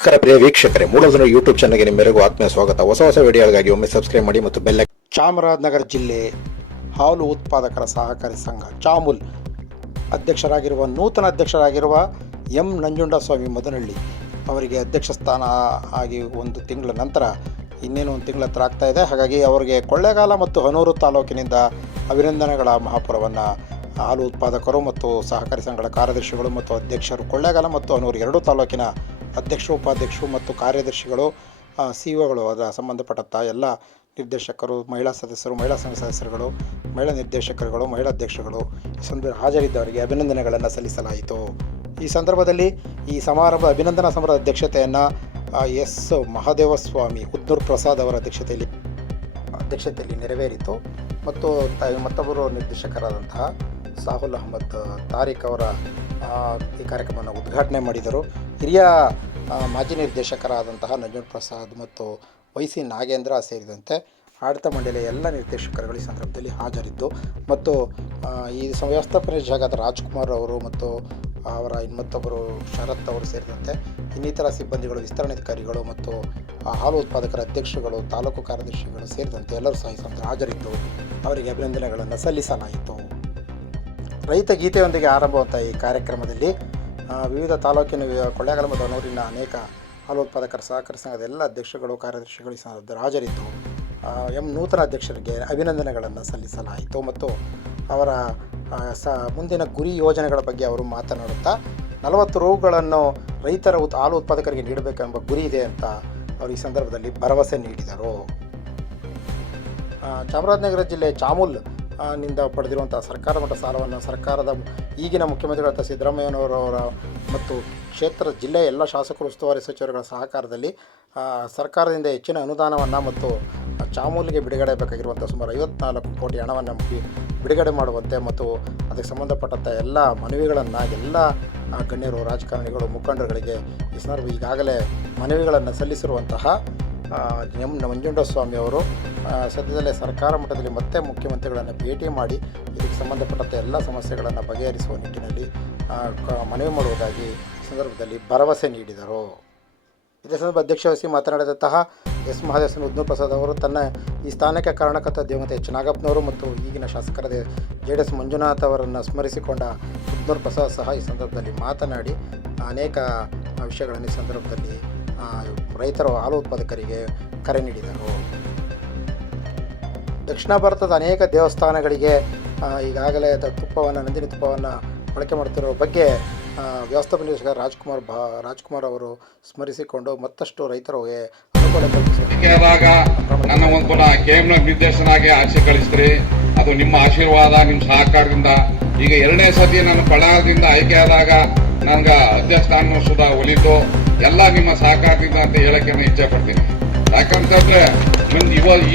ನಮಸ್ಕಾರ ಪ್ರಿಯ ವೀಕ್ಷಕರೇ, ಮೂಲಧನ ಯೂಟ್ಯೂಬ್ ಚಾನಲ್ಗೆ ನಿಮ್ಮೆಲ್ಲರಿಗೂ ಆತ್ಮೀಯ ಸ್ವಾಗತ. ಹೊಸ ವಿಡಿಯೋಗಳಿಗಾಗಿ ಒಮ್ಮೆ ಸಬ್ಸ್ಕ್ರೈಬ್ ಮಾಡಿ ಮತ್ತು ಬೆಲ್. ಚಾಮರಾಜನಗರ ಜಿಲ್ಲೆ ಹಾಲು ಉತ್ಪಾದಕರ ಸಹಕಾರಿ ಸಂಘ ಚಾಮುಲ್ ನೂತನ ಅಧ್ಯಕ್ಷರಾಗಿರುವ ಎಂ ನಂಜುಂಡಸ್ವಾಮಿ ಮದನಹಳ್ಳಿ ಅವರಿಗೆ ಅಧ್ಯಕ್ಷ ಸ್ಥಾನ ಆಗಿ ಒಂದು ತಿಂಗಳ ನಂತರ ಇನ್ನೇನು ಒಂದು ತಿಂಗಳ ಹತ್ರ ಆಗ್ತಾ ಇದೆ. ಹಾಗಾಗಿ ಅವರಿಗೆ ಕೊಳ್ಳೇಗಾಲ ಮತ್ತು ಹನೂರು ತಾಲೂಕಿನಿಂದ ಅಭಿನಂದನೆಗಳ ಮಹಾಪುರವನ್ನು ಹಾಲು ಉತ್ಪಾದಕರು ಮತ್ತು ಸಹಕಾರಿ ಸಂಘಗಳ ಕಾರ್ಯದರ್ಶಿಗಳು ಮತ್ತು ಅಧ್ಯಕ್ಷರು, ಕೊಳ್ಳೇಗಾಲ ಮತ್ತು ಹನೂರು ಎರಡೂ ತಾಲೂಕಿನ ಅಧ್ಯಕ್ಷರು, ಉಪಾಧ್ಯಕ್ಷರು ಮತ್ತು ಕಾರ್ಯದರ್ಶಿಗಳು, ಸಿಒಗಳು, ಅದರ ಸಂಬಂಧಪಟ್ಟಂಥ ಎಲ್ಲ ನಿರ್ದೇಶಕರು, ಮಹಿಳಾ ಸದಸ್ಯರು, ಮಹಿಳಾ ಸಂಘ ಸದಸ್ಯರುಗಳು, ಮಹಿಳಾ ನಿರ್ದೇಶಕರುಗಳು, ಮಹಿಳಾ ಅಧ್ಯಕ್ಷರುಗಳು ಈ ಸಂದರ್ಭ ಹಾಜರಿದ್ದವರಿಗೆ ಅಭಿನಂದನೆಗಳನ್ನು ಸಲ್ಲಿಸಲಾಯಿತು. ಈ ಸಂದರ್ಭದಲ್ಲಿ ಈ ಸಮಾರಂಭ ಅಭಿನಂದನಾ ಸಮಾರಂಭದ ಅಧ್ಯಕ್ಷತೆಯನ್ನು ಎಸ್ ಮಹದೇವಸ್ವಾಮಿ ಉದ್ನೂರ್ ಪ್ರಸಾದ್ ಅವರ ಅಧ್ಯಕ್ಷತೆಯಲ್ಲಿ ನೆರವೇರಿತು. ಮತ್ತು ಮತ್ತೊಬ್ಬರು ನಿರ್ದೇಶಕರಾದಂತಹ ಸಾಹುಲ್ ಅಹಮದ್ ತಾರಿಕ್ ಅವರ ಈ ಕಾರ್ಯಕ್ರಮವನ್ನು ಉದ್ಘಾಟನೆ ಮಾಡಿದರು. ಹಿರಿಯ ಮಾಜಿ ನಿರ್ದೇಶಕರಾದಂತಹ ನಂಜುಂಡ ಪ್ರಸಾದ್ ಮತ್ತು ವೈಸಿ ನಾಗೇಂದ್ರ ಸೇರಿದಂತೆ ಆಡಳಿತ ಮಂಡಳಿಯ ಎಲ್ಲ ನಿರ್ದೇಶಕರುಗಳು ಈ ಸಂದರ್ಭದಲ್ಲಿ ಹಾಜರಿದ್ದು ಮತ್ತು ಈ ವ್ಯವಸ್ಥಾಪನೆ ಜಾಗದ ರಾಜ್ಕುಮಾರ್ ಅವರು ಮತ್ತು ಅವರ ಮತ್ತೊಬ್ಬರು ಶರತ್ ಅವರು ಸೇರಿದಂತೆ ಇನ್ನಿತರ ಸಿಬ್ಬಂದಿಗಳು, ವಿಸ್ತರಣಾಧಿಕಾರಿಗಳು ಮತ್ತು ಹಾಲು ಉತ್ಪಾದಕರ ಅಧ್ಯಕ್ಷರುಗಳು, ತಾಲೂಕು ಕಾರ್ಯದರ್ಶಿಗಳು ಸೇರಿದಂತೆ ಎಲ್ಲರೂ ಸಹ ಈ ಸಂದರ್ಭ ಹಾಜರಿದ್ದು ಅವರಿಗೆ ಅಭಿನಂದನೆಗಳನ್ನು ಸಲ್ಲಿಸಲಾಯಿತು. ರೈತ ಗೀತೆಯೊಂದಿಗೆ ಆರಂಭವಂಥ ಈ ಕಾರ್ಯಕ್ರಮದಲ್ಲಿ ವಿವಿಧ ತಾಲೂಕಿನ ಕೊಳ್ಳೇಗಾಲ ಮತ್ತು ಹನೂರಿನ ಅನೇಕ ಹಾಲು ಉತ್ಪಾದಕರ ಸಹಕಾರಿ ಸಂಘದ ಎಲ್ಲ ಅಧ್ಯಕ್ಷರುಗಳು, ಕಾರ್ಯದರ್ಶಿಗಳು ಈ ಸಂದರ್ಭದಲ್ಲಿ ಹಾಜರಿದ್ದು ನೂತನ ಅಧ್ಯಕ್ಷರಿಗೆ ಅಭಿನಂದನೆಗಳನ್ನು ಸಲ್ಲಿಸಲಾಯಿತು. ಮತ್ತು ಅವರ ಮುಂದಿನ ಗುರಿ ಯೋಜನೆಗಳ ಬಗ್ಗೆ ಅವರು ಮಾತನಾಡುತ್ತಾ 40 ರುಗಳನ್ನು ರೈತರ ಹಾಲು ಉತ್ಪಾದಕರಿಗೆ ನೀಡಬೇಕೆಂಬ ಗುರಿ ಇದೆ ಅಂತ ಅವರು ಈ ಸಂದರ್ಭದಲ್ಲಿ ಭರವಸೆ ನೀಡಿದರು. ಚಾಮರಾಜನಗರ ಜಿಲ್ಲೆ ಚಾಮುಲ್ ನಿಂದ ಪಡೆದಿರುವಂಥ ಸರ್ಕಾರ ಮಟ್ಟ ಸಾಲವನ್ನು ಸರ್ಕಾರದ ಈಗಿನ ಮುಖ್ಯಮಂತ್ರಿಗಳಾದ ಸಿದ್ದರಾಮಯ್ಯನವರವರ ಮತ್ತು ಕ್ಷೇತ್ರ ಜಿಲ್ಲೆಯ ಎಲ್ಲ ಶಾಸಕರು, ಉಸ್ತುವಾರಿ ಸಚಿವರುಗಳ ಸಹಕಾರದಲ್ಲಿ ಸರ್ಕಾರದಿಂದ ಹೆಚ್ಚಿನ ಅನುದಾನವನ್ನು ಮತ್ತು ಚಾಮುಲ್ಗೆ ಬಿಡುಗಡೆ ಬೇಕಾಗಿರುವಂಥ ಸುಮಾರು 54 ಕೋಟಿ ಹಣವನ್ನು ಬಿಡುಗಡೆ ಮಾಡುವಂತೆ ಮತ್ತು ಅದಕ್ಕೆ ಸಂಬಂಧಪಟ್ಟಂಥ ಎಲ್ಲ ಮನವಿಗಳನ್ನು ಎಲ್ಲ ಗಣ್ಯರು, ರಾಜಕಾರಣಿಗಳು, ಮುಖಂಡರುಗಳಿಗೆ ಈ ಸಂದರ್ಭ ಈಗಾಗಲೇ ಮನವಿಗಳನ್ನು ಸಲ್ಲಿಸಿರುವಂತಹ ಎಂ ನಂಜುಂಡಸ್ವಾಮಿ ಅವರು ಸದ್ಯದಲ್ಲೇ ಸರ್ಕಾರ ಮಟ್ಟದಲ್ಲಿ ಮತ್ತೆ ಮುಖ್ಯಮಂತ್ರಿಗಳನ್ನು ಭೇಟಿ ಮಾಡಿ ಇದಕ್ಕೆ ಸಂಬಂಧಪಟ್ಟಂಥ ಎಲ್ಲ ಸಮಸ್ಯೆಗಳನ್ನು ಬಗೆಹರಿಸುವ ನಿಟ್ಟಿನಲ್ಲಿ ಮನವಿ ಮಾಡುವುದಾಗಿ ಈ ಸಂದರ್ಭದಲ್ಲಿ ಭರವಸೆ ನೀಡಿದರು. ಇದೇ ಸಂದರ್ಭ ಅಧ್ಯಕ್ಷ ವಹಿಸಿ ಮಾತನಾಡಿದಂತಹ ಎಸ್ ಮಹದೇವಸ್ವಾಮಿ ಉದ್ನೂರ್ ಪ್ರಸಾದ್ ಅವರು ತನ್ನ ಈ ಸ್ಥಾನಕ್ಕೆ ಕಾರಣಕರ್ತ ದಿವಂಗತ ಎಚ್ ನಾಗಪ್ಪನವರು ಮತ್ತು ಈಗಿನ ಶಾಸಕರಾದ JDS ಮಂಜುನಾಥ್ ಅವರನ್ನು ಸ್ಮರಿಸಿಕೊಂಡ ಉದ್ನೂರ್ ಪ್ರಸಾದ್ ಸಹ ಈ ಸಂದರ್ಭದಲ್ಲಿ ಮಾತನಾಡಿ ಅನೇಕ ವಿಷಯಗಳನ್ನು ಈ ಸಂದರ್ಭದಲ್ಲಿ ರೈತರು ಹಾಲು ಉತ್ಪಾದಕರಿಗೆ ಕರೆ ನೀಡಿದರು. ದಕ್ಷಿಣ ಭಾರತದ ಅನೇಕ ದೇವಸ್ಥಾನಗಳಿಗೆ ಈಗಾಗಲೇ ನಂದಿನಿ ತುಪ್ಪವನ್ನು ಬಳಕೆ ಮಾಡುತ್ತಿರುವ ಬಗ್ಗೆ ವ್ಯವಸ್ಥಾಪಕ ನಿರ್ದೇಶಕ ರಾಜ್ಕುಮಾರ್ ಅವರು ಸ್ಮರಿಸಿಕೊಂಡು ಮತ್ತಷ್ಟು ರೈತರಿಗೆ ಅನುಕೂಲ ಕಲ್ಪಿಸಿದಾಗ ನನ್ನ ಒಂದು ಪುನಃ KM ನಿರ್ದೇಶನಾಗಿ ಆಚೆ ಕಳಿಸ್ತೀರಿ. ಅದು ನಿಮ್ಮ ಆಶೀರ್ವಾದ, ನಿಮ್ಮ ಸಹಕಾರದಿಂದ. ಈಗ 2ನೇ ಸತಿ ನಾನು ಕೊಳ್ಳೇಗಾಲದಿಂದ ಆಯ್ಕೆಯಾದಾಗ ನನಗೆ ಅಧ್ಯಕ್ಷ ಸ್ಥಾನ ಸುಧಾ ಒಲಿತು. ಎಲ್ಲ ನಿಮ್ಮ ಸಹಕಾರದಿಂದ ಅಂತ ಹೇಳಕ್ಕೆ ನಾನು ಇಚ್ಛೆ ಪಡ್ತೀನಿ. ಯಾಕಂತಂದ್ರೆ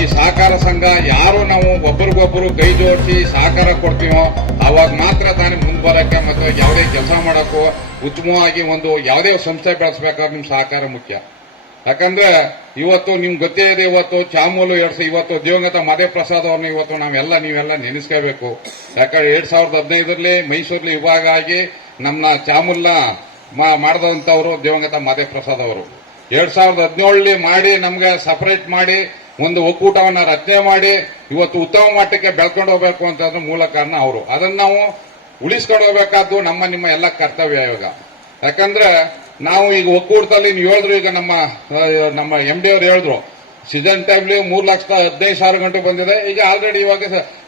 ಈ ಸಹಕಾರ ಸಂಘ ಯಾರು ನಾವು ಒಬ್ಬರಿಗೊಬ್ಬರು ಕೈ ಜೋಡಿಸಿ ಸಹಕಾರ ಕೊಡ್ತೀವೋ ಅವಾಗ ಮಾತ್ರ ತಾನೇ ಮುಂದೆ ಬರಕ್ಕೆ ಮತ್ತು ಯಾವುದೇ ಕೆಲಸ ಮಾಡೋಕ್ಕೂ ಉತ್ತಮವಾಗಿ ಒಂದು ಯಾವುದೇ ಸಂಸ್ಥೆ ಬೆಳೆಸಬೇಕಾದ್ರೆ ನಿಮ್ಮ ಸಹಕಾರ ಮುಖ್ಯ. ಯಾಕಂದ್ರೆ ಇವತ್ತು ನಿಮ್ಗೆ ಗೊತ್ತೇ ಇದೆ, ಇವತ್ತು ಚಾಮೂಲು ಇವತ್ತು ದಿವಂಗತ ಮಹದೇವ್ ಪ್ರಸಾದ್ ಅವ್ರನ್ನ ಇವತ್ತು ನೀವೆಲ್ಲ ನೆನೆಸ್ಕೋಬೇಕು. ಯಾಕಂದ್ರೆ 2015ರಲ್ಲಿ ಮೈಸೂರಲ್ಲಿ ವಿಭಾಗ ಆಗಿ ನಮ್ಮ ಚಾಮೂಲ್ನ ಮಾಡಿದಂಥವ್ರು ದಿವಂಗತ ಮಹದೇವ್ ಪ್ರಸಾದ್ ಅವರು 2017ರಲ್ಲಿ ಮಾಡಿ ನಮ್ಗೆ ಸಪರೇಟ್ ಮಾಡಿ ಒಂದು ಒಕ್ಕೂಟವನ್ನ ರಚನೆ ಮಾಡಿ ಇವತ್ತು ಉತ್ತಮ ಮಟ್ಟಕ್ಕೆ ಬೆಳ್ಕೊಂಡು ಹೋಗ್ಬೇಕು ಅಂತಂದ್ರೆ ಮೂಲ ಕಾರಣ ಅವರು. ಅದನ್ನ ನಾವು ಉಳಿಸ್ಕೊಂಡು ಹೋಗ್ಬೇಕಾದ್ದು ನಿಮ್ಮ ಎಲ್ಲ ಕರ್ತವ್ಯ ಇವಾಗ. ಯಾಕಂದ್ರೆ ನಾವು ಈಗ ಒಕ್ಕೂಟದಲ್ಲಿ ನೀವು ಹೇಳಿದ್ರು, ಈಗ ನಮ್ಮ MD ಅವರು ಹೇಳಿದ್ರು, ಸೀಸನ್ ಟೈಮ್ಲಿ 3,15,000 ಗಂಟೆ ಬಂದಿದೆ. ಈಗ ಆಲ್ರೆಡಿ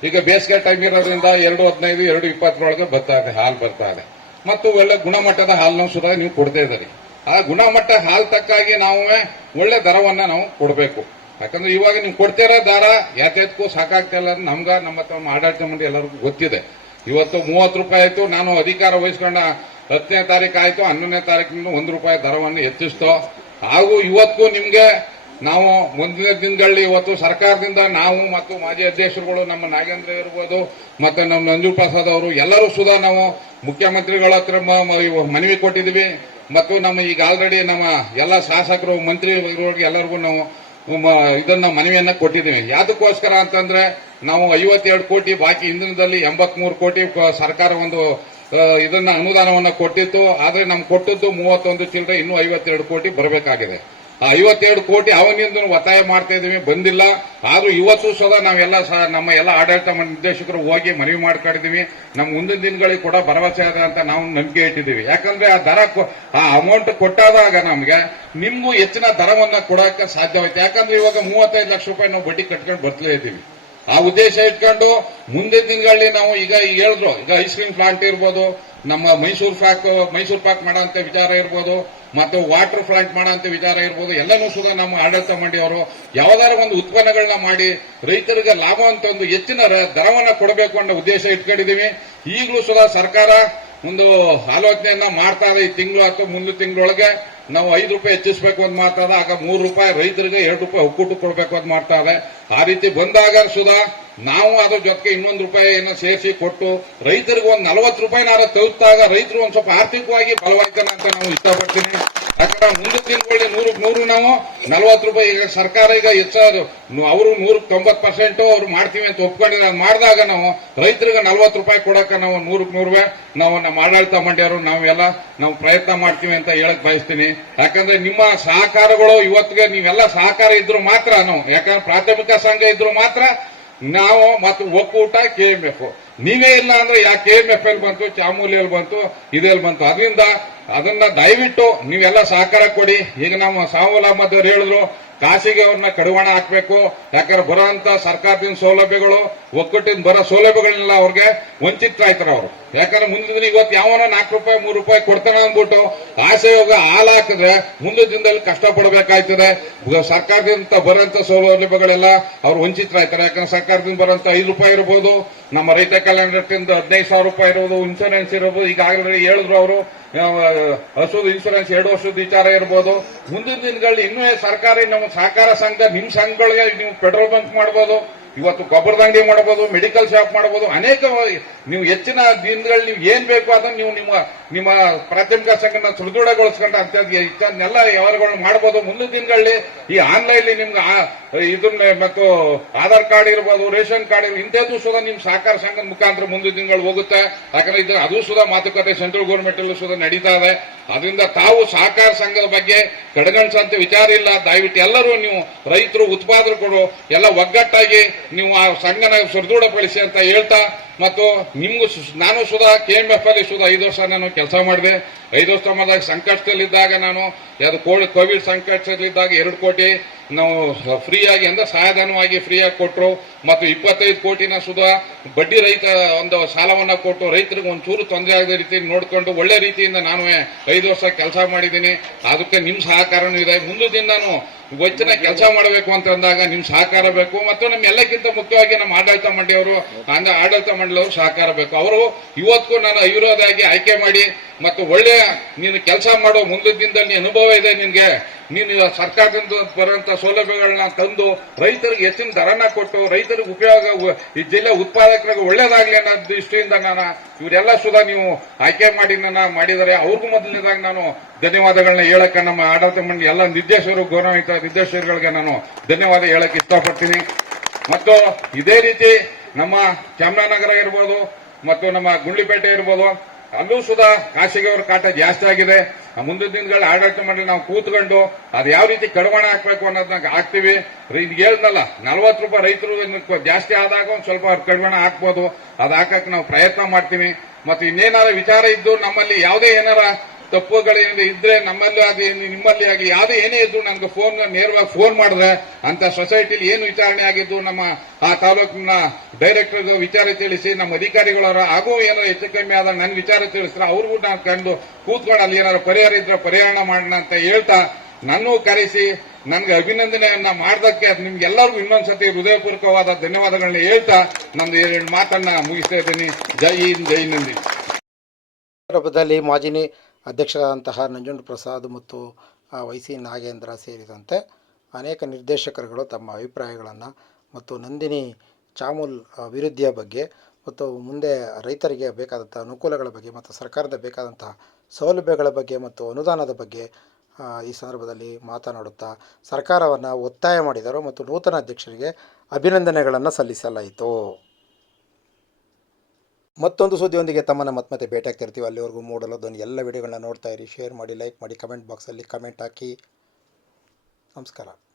ಈಗ ಬೇಸಿಗೆ ಟೈಮ್ ಇರೋದ್ರಿಂದ 2,15, 2,20 ಬರ್ತಾ ಇದೆ, ಹಾಲು ಬರ್ತಾ ಇದೆ. ಮತ್ತು ಒಳ್ಳೆ ಗುಣಮಟ್ಟದ ಹಾಲನ್ನು ಸುಧಾ ನೀವು ಕೊಡ್ತಾ ಇದ್ದೀರಿ. ಆ ಗುಣಮಟ್ಟ ಹಾಲು ತಕ್ಕಾಗಿ ನಾವು ಒಳ್ಳೆ ದರವನ್ನ ನಾವು ಕೊಡಬೇಕು. ಯಾಕಂದ್ರೆ ಇವಾಗ ನೀವು ಕೊಡ್ತಿರೋ ದರ ಯಾತಕ್ಕೂ ಸಾಕಾಗ್ತಾ ಇಲ್ಲ. ನಮ್ಮ ಆಡಳಿತ ಮಂಡಳಿ ಎಲ್ಲರಿಗೂ ಗೊತ್ತಿದೆ. ಇವತ್ತು 30 ರೂಪಾಯಿ ಆಯ್ತು. ನಾನು ಅಧಿಕಾರ ವಹಿಸ್ಕೊಂಡ 10ನೇ ತಾರೀಕು ಆಯ್ತು, 11ನೇ ತಾರೀಕಿನಿಂದ ₹1 ದರವನ್ನು ಹೆಚ್ಚಿಸ್ತೋ. ಹಾಗೂ ಇವತ್ತು ನಿಮ್ಗೆ ನಾವು ಮುಂದಿನ ದಿನಗಳಲ್ಲಿ ಇವತ್ತು ಸರ್ಕಾರದಿಂದ ನಾವು ಮತ್ತು ಮಾಜಿ ಅಧ್ಯಕ್ಷರುಗಳು ನಮ್ಮ ನಾಗೇಂದ್ರ ಇರ್ಬೋದು ಮತ್ತೆ ನಮ್ಮ ನಂಜುಂಡ ಪ್ರಸಾದ್ ಅವರು ಎಲ್ಲರೂ ಸುಧಾ ನಾವು ಮುಖ್ಯಮಂತ್ರಿಗಳ ಹತ್ರ ಮನವಿ ಕೊಟ್ಟಿದ್ದೀವಿ. ಮತ್ತು ನಮ್ಮ ಈಗ ಆಲ್ರೆಡಿ ನಮ್ಮ ಎಲ್ಲ ಶಾಸಕರು, ಮಂತ್ರಿಗಳಿಗೆ ಎಲ್ಲರಿಗೂ ನಾವು ಇದನ್ನ ಮನವಿಯನ್ನ ಕೊಟ್ಟಿದ್ದೀವಿ. ಯಾದಕ್ಕೋಸ್ಕರ ಅಂತಂದ್ರೆ ನಾವು 52 ಕೋಟಿ ಬಾಕಿ ಇಂಧನದಲ್ಲಿ 83 ಕೋಟಿ ಸರ್ಕಾರ ಒಂದು ಇದನ್ನ ಅನುದಾನವನ್ನ ಕೊಟ್ಟಿತ್ತು. ಆದ್ರೆ ನಮ್ಗೆ ಕೊಟ್ಟದ್ದು 31 ಚಿಲ್ಲರೆ, ಇನ್ನೂ 52 ಕೋಟಿ ಬರಬೇಕಾಗಿದೆ. ಆ 52 ಕೋಟಿ ಅವನಿಂದ ಒತ್ತಾಯ ಮಾಡ್ತಾ ಇದೀವಿ, ಬಂದಿಲ್ಲ. ಆದ್ರೂ ಇವತ್ತು ಸಹ ನಾವೆಲ್ಲ ನಮ್ಮ ಎಲ್ಲ ಆಡಳಿತ ನಿರ್ದೇಶಕರು ಹೋಗಿ ಮನವಿ ಮಾಡ್ಕೊಂಡಿದೀವಿ. ನಮ್ಮ ಮುಂದಿನ ದಿನಗಳಿಗೆ ಕೂಡ ಭರವಸೆ ಅದ ಅಂತ ನಾವು ನಂಬಿಕೆ ಇಟ್ಟಿದ್ದೀವಿ. ಯಾಕಂದ್ರೆ ಆ ದರ ಆ ಅಮೌಂಟ್ ಕೊಟ್ಟಾದಾಗ ನಮ್ಗೆ ನಿಮ್ಗೂ ಹೆಚ್ಚಿನ ದರವನ್ನ ಕೊಡಕ್ಕೆ ಸಾಧ್ಯವಾಯ್ತು. ಯಾಕಂದ್ರೆ ಇವಾಗ 35 ಲಕ್ಷ ರೂಪಾಯಿ ನಾವು ಬಡ್ಡಿ ಕಟ್ಕೊಂಡು ಬರ್ತಾ ಇದ್ದೀವಿ. ಆ ಉದ್ದೇಶ ಇಟ್ಕೊಂಡು ಮುಂದಿನ ದಿನಗಳಲ್ಲಿ ನಾವು ಈಗ ಹೇಳಿದ್ರು, ಈಗ ಐಸ್ ಕ್ರೀಮ್ ಪ್ಲಾಂಟ್ ಇರ್ಬೋದು, ನಮ್ಮ ಮೈಸೂರು ಪಾಕ್ ಮಾಡೋಂಥ ವಿಚಾರ ಇರ್ಬೋದು, ಮತ್ತು ವಾಟರ್ ಪ್ಲಾಂಟ್ ಮಾಡೋಂಥ ವಿಚಾರ ಇರ್ಬೋದು, ಎಲ್ಲನೂ ಸುಧಾ ನಮ್ಮ ಆಡಳಿತ ಮಂಡಳಿಯವರು ಯಾವ್ದಾರ ಒಂದು ಉತ್ಪನ್ನಗಳನ್ನ ಮಾಡಿ ರೈತರಿಗೆ ಲಾಭ ಅಂತ ಒಂದು ಹೆಚ್ಚಿನ ದರವನ್ನ ಕೊಡಬೇಕು ಅನ್ನೋ ಉದ್ದೇಶ ಇಟ್ಕೊಂಡಿದೀವಿ. ಈಗಲೂ ಸುಧಾ ಸರ್ಕಾರ ಒಂದು ಆಲೋಚನೆಯನ್ನ ಮಾಡ್ತಾ ಇದೆ. ಈ ತಿಂಗಳು ಅಥವಾ ಮುಂದಿನ ತಿಂಗಳೊಳಗೆ ನಾವು 5 ರೂಪಾಯಿ ಹೆಚ್ಚಿಸಬೇಕು ಅಂತ ಮಾಡ್ತಾ ಇದೆ. ಆಗ 3 ರೂಪಾಯಿ ರೈತರಿಗೆ, 2 ರೂಪಾಯಿ ಒಕ್ಕೂಟ ಕೊಡಬೇಕು ಅಂತ ಮಾಡ್ತಾ ಇದೆ. ಆ ರೀತಿ ಬಂದಾಗ ಸುಧಾ ನಾವು ಅದ್ರ ಜೊತೆಗೆ ಇನ್ನೊಂದು ರೂಪಾಯಿಯನ್ನು ಸೇರಿಸಿ ಕೊಟ್ಟು ರೈತರಿಗೆ ಒಂದು 40 ರೂಪಾಯಿನಾರ ತಲುಪಿದಾಗ ರೈತರು ಒಂದ್ ಸ್ವಲ್ಪ ಆರ್ಥಿಕವಾಗಿ ಬಲವಾಯ್ತಾನೆ ಅಂತ ನಾವು ಇಷ್ಟಪಡ್ತೀನಿ. ಯಾಕಂದ್ರೆ ಮುಂದಿನ ದಿನಗಳಲ್ಲಿ 100 ನಾವು 40 ರೂಪಾಯಿ, ಈಗ ಸರ್ಕಾರ ಈಗ ಹೆಚ್ಚಾದ್ರು ಅವರು 190% ಅವ್ರು ಮಾಡ್ತೀವಿ ಅಂತ ಒಪ್ಕೊಂಡಿದ್ರೆ ಮಾಡಿದಾಗ ನಾವು ರೈತರಿಗೆ 40 ರೂಪಾಯಿ ಕೊಡಕ್ಕೆ ನಾವು 100 ನಾವು ನಮ್ಮ ಆಡಳಿತ ಮಂಡಳಿಯವರು ನಾವು ಪ್ರಯತ್ನ ಮಾಡ್ತೀವಿ ಅಂತ ಹೇಳಕ್ ಬಯಸ್ತೀನಿ. ಯಾಕಂದ್ರೆ ನಿಮ್ಮ ಸಹಕಾರಗಳು ಇವತ್ತಿಗೆ ನೀವೆಲ್ಲ ಸಹಕಾರ ಇದ್ರು ಮಾತ್ರ ನಾವು, ಯಾಕಂದ್ರೆ ಪ್ರಾಥಮಿಕ ಸಂಘ ಇದ್ರು ಮಾತ್ರ ನಾವು ಮತ್ತು ಒಕ್ಕೂಟ KMF ನೀವೇ ಇಲ್ಲ ಅಂದ್ರೆ ಯಾ KMF ಎಲ್ಲಿ ಬಂತು, ಚಾಮೂಲಿಯಲ್ಲಿ ಬಂತು, ಇದೆಲ್ಲಿ ಬಂತು. ಅದರಿಂದ ಅದನ್ನ ದಯವಿಟ್ಟು ನೀವೆಲ್ಲ ಸಹಕಾರ ಕೊಡಿ. ಈಗ ನಮ್ಮ ಸಾವುಲ್ ಅಹಮದ್ ಅವರು ಹೇಳಿದ್ರು, ಖಾಸಗಿ ಅವ್ರನ್ನ ಕಡಿವಾಣ ಹಾಕಬೇಕು. ಯಾಕಂದ್ರೆ ಬರೋಂತ ಸರ್ಕಾರದಿಂದ ಸೌಲಭ್ಯಗಳು, ಒಕ್ಕೂಟದಿಂದ ಬರೋ ಸೌಲಭ್ಯಗಳನ್ನೆಲ್ಲ ಅವ್ರಿಗೆ ವಂಚಿತರಾಯ್ತಾರ ಅವರು. ಯಾಕಂದ್ರೆ ಮುಂದಿನ ದಿನ ಇವತ್ತು ಯಾವನೋ 4 ರೂಪಾಯಿ 3 ರೂಪಾಯಿ ಕೊಡ್ತಾನೆ ಅಂದ್ಬಿಟ್ಟು ಆಸೆಯೋಗ ಹಾಲು ಹಾಕಿದ್ರೆ ಮುಂದಿನ ದಿನದಲ್ಲಿ ಕಷ್ಟ ಪಡಬೇಕಾಯ್ತದೆ. ಸರ್ಕಾರದಿಂದ ಬರೋಂತ ಸೌಲಭ್ಯಗಳೆಲ್ಲ ಅವ್ರು ವಂಚಿತರಾಯ್ತಾರೆ. ಯಾಕಂದ್ರೆ ಸರ್ಕಾರದಿಂದ ಬರೋಂತ 5 ರೂಪಾಯಿ ಇರಬಹುದು, ನಮ್ಮ ರೈತ ಕಲ್ಯಾಣ ಟ್ರಸ್ಟಿಂದ 15,000 ರೂಪಾಯಿ ಇರಬಹುದು, ಇನ್ಶೂರೆನ್ಸ್ ಇರಬಹುದು. ಈಗಾಗಲೇ ಹೇಳಿದ್ರು ಅವರು, ಹಸುದು ಇನ್ಶೂರೆನ್ಸ್ 2 ವರ್ಷದ ವಿಚಾರ ಇರಬಹುದು. ಮುಂದಿನ ದಿನಗಳಲ್ಲಿ ಇನ್ನೂ ಸರ್ಕಾರಿ ನಮ್ಮ ಸಹಕಾರ ಸಂಘ, ನಿಮ್ ಸಂಘಗಳಿಗೆ ನೀವು ಪೆಟ್ರೋಲ್ ಬಂಕ್ ಮಾಡಬಹುದು, ಇವತ್ತು ಗೊಬ್ಬರದ ಅಂಗಡಿ ಮಾಡಬಹುದು, ಮೆಡಿಕಲ್ ಶಾಪ್ ಮಾಡಬಹುದು. ಅನೇಕ ನೀವು ಹೆಚ್ಚಿನ ದಿನಗಳಲ್ಲಿ ನೀವು ಏನ್ ಬೇಕು ಅದನ್ನು ನೀವು ನಿಮ್ಮ ಪ್ರಾಥಮಿಕ ಸಂಘನ ಸುದೃಢಗೊಳಿಸ್ಕೊಂಡು ಅಂತನ್ನೆಲ್ಲ ವ್ಯವಹಾರಗಳನ್ನು ಮಾಡಬಹುದು. ಮುಂದಿನ ದಿನಗಳಲ್ಲಿ ಈ ಆನ್ಲೈನ್ ನಿಮ್ಗೆ ಇದನ್ನ ಮತ್ತು ಆಧಾರ್ ಕಾರ್ಡ್ ಇರ್ಬೋದು, ರೇಷನ್ ಕಾರ್ಡ್ ಇರ್ಬೋದು, ಇಂಥದ್ದು ಸುಧಾ ನಿಮ್ ಸಹಕಾರ ಸಂಘದ ಮುಖಾಂತರ ಮುಂದಿನ ದಿನಗಳು ಹೋಗುತ್ತೆ. ಯಾಕಂದ್ರೆ ಇದು ಅದು ಸುಧಾ ಮಾತುಕತೆ ಸೆಂಟ್ರಲ್ ಗೌರ್ಮೆಂಟ್ ಅಲ್ಲೂ ಸುಧಾ ನಡೀತಾ ಇದೆ. ಅದರಿಂದ ತಾವು ಸಹಕಾರ ಸಂಘದ ಬಗ್ಗೆ ಕಡೆಗಣಿಸುವಂತ ವಿಚಾರ ಇಲ್ಲ. ದಯವಿಟ್ಟು ಎಲ್ಲರೂ ನೀವು ರೈತರು, ಉತ್ಪಾದಕರು ಎಲ್ಲ ಒಗ್ಗಟ್ಟಾಗಿ ನೀವು ಆ ಸಂಘನ ಸದೃಢಪಡಿಸಿ ಅಂತ ಹೇಳ್ತಾ, ಮತ್ತು ನಿಮ್ಗೂ ನಾನು ಸುಧಾ KMF ಅಲ್ಲಿ ಸುಧಾ 5 ವರ್ಷ ನಾನು ಕೆಲಸ ಮಾಡಿದೆ. 5 ವರ್ಷ ಮಾಡಿದಾಗ ಸಂಕಷ್ಟದಲ್ಲಿದ್ದಾಗ ನಾನು ಕೋವಿಡ್ ಸಂಕಷ್ಟದಲ್ಲಿದ್ದಾಗ 2 ಕೋಟಿ ನಾವು ಫ್ರೀಯಾಗಿ ಅಂದ್ರೆ ಸಹಾಯಧನವಾಗಿ ಫ್ರೀಯಾಗಿ ಕೊಟ್ಟರು. ಮತ್ತು 25 ಕೋಟಿನ ಸುಧಾ ಬಡ್ಡಿ ರಹಿತ ಒಂದು ಸಾಲವನ್ನ ಕೊಟ್ಟು ರೈತರಿಗೆ ಒಂಚೂರು ತೊಂದರೆ ಆಗದ ರೀತಿ ನೋಡಿಕೊಂಡು ಒಳ್ಳೆ ರೀತಿಯಿಂದ ನಾನು 5 ವರ್ಷ ಕೆಲಸ ಮಾಡಿದ್ದೀನಿ. ಅದಕ್ಕೆ ನಿಮ್ ಸಹಕಾರನೂ ಇದೆ. ಮುಂದಿನ ದಿನ ನಾನು ಹೆಚ್ಚಿನ ಕೆಲಸ ಮಾಡಬೇಕು ಅಂತ ಅಂದಾಗ ನಿಮ್ ಸಹಕಾರ ಬೇಕು. ಮತ್ತು ನಮ್ಮ ಎಲ್ಲಕ್ಕಿಂತ ಮುಖ್ಯವಾಗಿ ನಮ್ಮ ಆಡಳಿತ ಮಂಡಳಿಯವರು ಸಹಕಾರ ಬೇಕು. ಅವರು ಇವತ್ತಿಗೂ ನಾನು ಅವಿರೋಧವಾಗಿ ಆಯ್ಕೆ ಮಾಡಿ ಮತ್ತು ಒಳ್ಳೆಯ ನೀನು ಕೆಲಸ ಮಾಡೋ ಮುಂದಿನ ದಿನದಲ್ಲಿ ಅನುಭವ ಇದೆ ನಿನ್ಗೆ, ನೀನು ಸರ್ಕಾರದಿಂದ ಬರುವಂತ ಸೌಲಭ್ಯಗಳನ್ನ ತಂದು ರೈತರಿಗೆ ಹೆಚ್ಚಿನ ದರನ ಕೊಟ್ಟು ರೈತರಿಗೆ ಉಪಯೋಗ, ಈ ಜಿಲ್ಲೆ ಉತ್ಪಾದಕರಿಗೆ ಒಳ್ಳೇದಾಗ್ಲಿ ಅನ್ನೋ ದೃಷ್ಟಿಯಿಂದ ಇವರೆಲ್ಲ ಸುಧಾ ನೀವು ಆಯ್ಕೆ ಮಾಡಿ ಮಾಡಿದರೆ ಅವ್ರಿಗೂ ಮೊದಲನೇದಾಗಿ ನಾನು ಧನ್ಯವಾದಗಳನ್ನ ಹೇಳಕ್ಕೆ ನಮ್ಮ ಆಡಳಿತ ಮಂಡಳಿ ಎಲ್ಲ ನಿರ್ದೇಶಕರು, ಗೌರವಿತ ನಿರ್ದೇಶಕರುಗಳಿಗೆ ನಾನು ಧನ್ಯವಾದ ಹೇಳಕ್ಕೆ ಇಷ್ಟಪಡ್ತೀನಿ. ಮತ್ತು ಇದೇ ರೀತಿ ನಮ್ಮ ಚಾಮರಾಜನಗರ ಇರ್ಬೋದು ಮತ್ತು ನಮ್ಮ ಗುಂಡ್ಲಿಪೇಟೆ ಇರ್ಬೋದು, ಅಲ್ಲೂ ಸುಧಾ ಖಾಸಗಿಯವರ ಕಾಟ ಜಾಸ್ತಿ ಆಗಿದೆ. ಮುಂದಿನ ದಿನಗಳ ಆಡಳಿತ ಮಂಡಳಿ ನಾವು ಕೂತ್ಕೊಂಡು ಅದು ಯಾವ ರೀತಿ ಕಡಿವಾಣ ಹಾಕ್ಬೇಕು ಅನ್ನೋದನ್ನ ಹಾಕ್ತಿವಿ. ಈಗ ಹೇಳಿದ್ನಲ್ಲ 40 ರೂಪಾಯಿ ರೈತರು ಜಾಸ್ತಿ ಆದಾಗ ಒಂದು ಸ್ವಲ್ಪ ಕಡಿವಾಣ ಹಾಕ್ಬೋದು. ಅದು ಹಾಕಕ್ಕೆ ನಾವು ಪ್ರಯತ್ನ ಮಾಡ್ತೀವಿ. ಮತ್ತು ಇನ್ನೇನಾರ ವಿಚಾರ ಇದ್ದು ನಮ್ಮಲ್ಲಿ ಯಾವುದೇ ಏನಾರ ತಪ್ಪುಗಳೇನಿದೆ ಇದ್ರೆ ನಮ್ಮಲ್ಲಿ ಆಗಿ ನಿಮ್ಮಲ್ಲಿ ಆಗಿ ಯಾವುದೇ ಏನೇ ಇದ್ರು ನನಗೆ ನೇರವಾಗಿ ಫೋನ್ ಮಾಡಿದ್ರೆ ಅಂತ ಸೊಸೈಟಿಲಿ ಏನು ವಿಚಾರಣೆ ಆಗಿದ್ದು ನಮ್ಮ ಆ ತಾಲೂಕಿನ ಡೈರೆಕ್ಟರ್ ವಿಚಾರ ತಿಳಿಸಿ, ನಮ್ಮ ಅಧಿಕಾರಿಗಳವರ ಹಾಗೂ ಏನಾರ ಹೆಚ್ಚು ಕಮ್ಮಿ ಆದಾಗ ನನ್ನ ವಿಚಾರ ತಿಳಿಸಿದ್ರೆ ಅವ್ರಿಗೂ ನಾನು ಕಂಡು ಕೂತ್ಕೊಂಡು ಅಲ್ಲಿ ಏನಾದ್ರು ಪರಿಹಾರ ಇದ್ರೆ ಪರಿಹಾರ ಮಾಡೋಣ ಅಂತ ಹೇಳ್ತಾ, ನನ್ನೂ ಕರೆಸಿ ನನಗೆ ಅಭಿನಂದನೆಯನ್ನ ಮಾಡೋದಕ್ಕೆ ನಿಮ್ಗೆಲ್ಲರಿಗೂ ಇನ್ನೊಂದ್ಸತಿ ಹೃದಯಪೂರ್ವಕವಾದ ಧನ್ಯವಾದಗಳನ್ನ ಹೇಳ್ತಾ ನಂದು 2 ಮಾತನ್ನ ಮುಗಿಸ್ತಾ ಇದ್ದೀನಿ. ಜೈ ಹಿಂದ್, ಜೈ ನಂದಿ. ಸಂದರ್ಭದಲ್ಲಿ ಮಾಜಿ ಅಧ್ಯಕ್ಷರಾದಂತಹ ನಂಜುಂಡ ಪ್ರಸಾದ್ ಮತ್ತು YC ನಾಗೇಂದ್ರ ಸೇರಿದಂತೆ ಅನೇಕ ನಿರ್ದೇಶಕರುಗಳು ತಮ್ಮ ಅಭಿಪ್ರಾಯಗಳನ್ನು ಮತ್ತು ನಂದಿನಿ ಚಾಮೂಲ್ ಅಭಿವೃದ್ಧಿಯ ಬಗ್ಗೆ ಮತ್ತು ಮುಂದೆ ರೈತರಿಗೆ ಬೇಕಾದಂಥ ಅನುಕೂಲಗಳ ಬಗ್ಗೆ ಮತ್ತು ಸರ್ಕಾರದ ಬೇಕಾದಂಥ ಸೌಲಭ್ಯಗಳ ಬಗ್ಗೆ ಮತ್ತು ಅನುದಾನದ ಬಗ್ಗೆ ಈ ಸಂದರ್ಭದಲ್ಲಿ ಮಾತನಾಡುತ್ತಾ ಸರ್ಕಾರವನ್ನು ಒತ್ತಾಯ ಮಾಡಿದರು ಮತ್ತು ನೂತನ ಅಧ್ಯಕ್ಷರಿಗೆ ಅಭಿನಂದನೆಗಳನ್ನು ಸಲ್ಲಿಸಲಾಯಿತು. ಮತ್ತೊಂದು ಸುದ್ದಿಯೊಂದಿಗೆ ತಮ್ಮನ್ನು ಮತ್ತೆ ಭೇಟಿ ಆಗ್ತಿರ್ತೀವಿ. ಅಲ್ಲಿವರೆಗೂ ಮೂಡಲು ಧ್ವನಿ ಎಲ್ಲ ವಿಡಿಯೋಗಳನ್ನ ನೋಡ್ತಾ ಇರಿ, ಶೇರ್ ಮಾಡಿ, ಲೈಕ್ ಮಾಡಿ, ಕಮೆಂಟ್ ಬಾಕ್ಸಲ್ಲಿ ಕಮೆಂಟ್ ಹಾಕಿ. ನಮಸ್ಕಾರ.